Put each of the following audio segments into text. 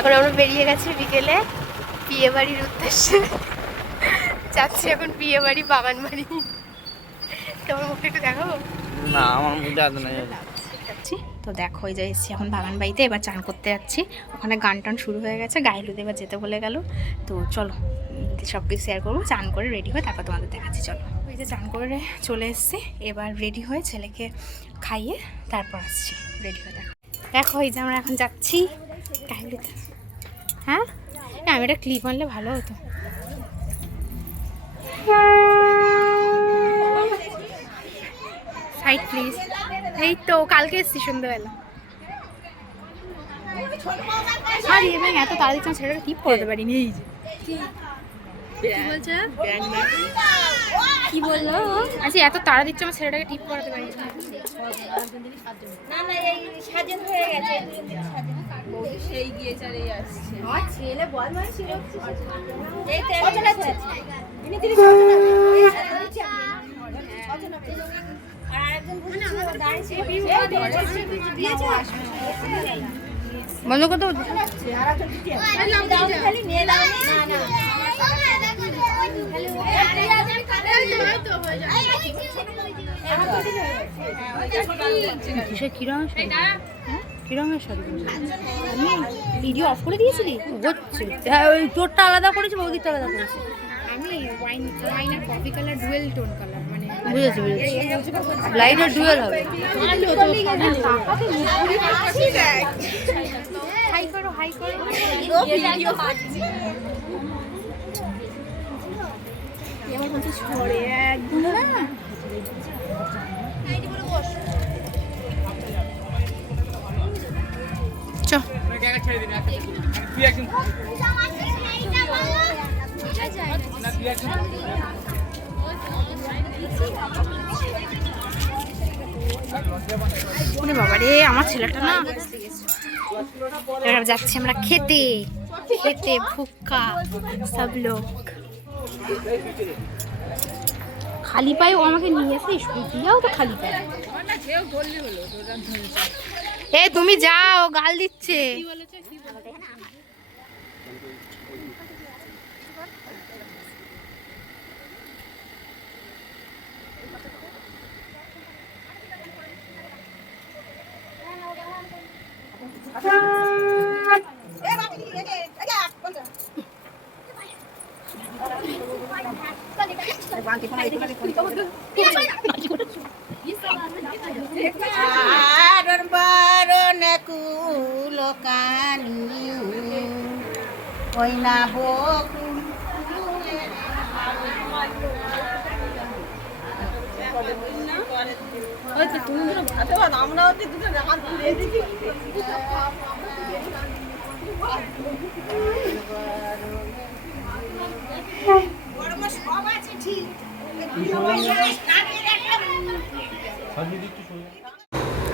এখন আমরা বেরিয়ে গেছি বিকেলে বিয়ে বাড়ির উদ্দেশ্যে। যাচ্ছি এখন বিয়ে বাড়ি, বাগান বাড়ি। তোমার মুখটা একটু দেখাবো? না, আমার মুখে আদৌ নাই। যাচ্ছি তো দেখো, এই যে এসেছি এখন বাগান বাড়িতে। এবার চান করতে যাচ্ছি। ওখানে গান টান শুরু হয়ে গেছে, গায়ে হলুদে এবার যেতে বলে গেল। তো চলো সব কিছু শেয়ার করবো। চান করে রেডি হয়ে তারপর তোমাদের দেখাচ্ছি। চলো, ওই যে চান করে চলে এসেছি। এবার রেডি হয়ে ছেলেকে খাইয়ে তারপর আসছি রেডি হয়ে। দেখো দেখো এই যে আমরা এখন যাচ্ছি গায়ে হলুদে। হ্যাঁ, আমি একটা ক্লিপ আনলে ভালো হতো। Side please. এই তো কালকে এসছি সন্ধ্যাবেলা। আর এবং এত তাড়া দিচ্ছিলাম, ছেলেটা টিপ করতে পারিনি। এই যে কি বললো? আচ্ছা, এত তাড়া দিচ্ছে আমার ছেলেটাকে টিপ করাতে পারি না। সেই গিয়ে চালিয়ে আসছে। ছেলে বল মানে ছিল বন্ধ করতে কিরম কিরমের শাড়ি ভিডিও অফ করে দিয়েছিলি? হচ্ছে ওই তোরটা আলাদা করেছে, বৌদিরটা আলাদা করেছে। আমি ওয়াইন আর coffee colour dual tone colour, মানে বুঝেছি লাইটের ডুয়েল হবে। হাই করো হাই করো। ছড়ে একদম না। বাবা রে, আমার ছেলেটা না। এবার যাচ্ছি আমরা খেতে খেতে, ভুক্কা সব লোক। খালি পায়ে ও আমাকে নিয়ে এসে স্কুল দিয়েও তো খালি পায়ে। এ তুমি যাও, গাল দিচ্ছে। আমরাও দুটো জামা দিয়ে দিচ্ছি।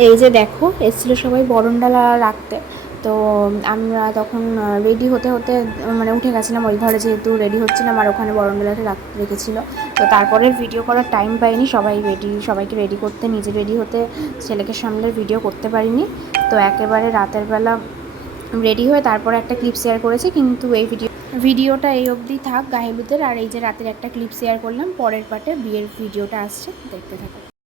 এই যে দেখো, এসেছিলো সবাই বরণডালা রাখতে। তো আমরা তখন রেডি হতে হতে মানে উঠে গেছিলাম ওই ঘরে, যেহেতু রেডি হচ্ছিলাম। আর ওখানে বরণডালাটা রেখেছিলো। তো তারপরে ভিডিও করার টাইম পাইনি, সবাইকে রেডি করতে, নিজে রেডি হতে, ছেলেকে সামলে ভিডিও করতে পারিনি। তো একেবারে রাতের বেলা রেডি হয়ে তারপরে একটা ক্লিপ শেয়ার করেছি। কিন্তু এই ভিডিওটা এই অবধি থাক গায়ে হলুদের। আর এই যে রাতের একটা ক্লিপ শেয়ার করলাম, পরের পার্টে বিয়ের ভিডিওটা আসছে, দেখতে থাকো।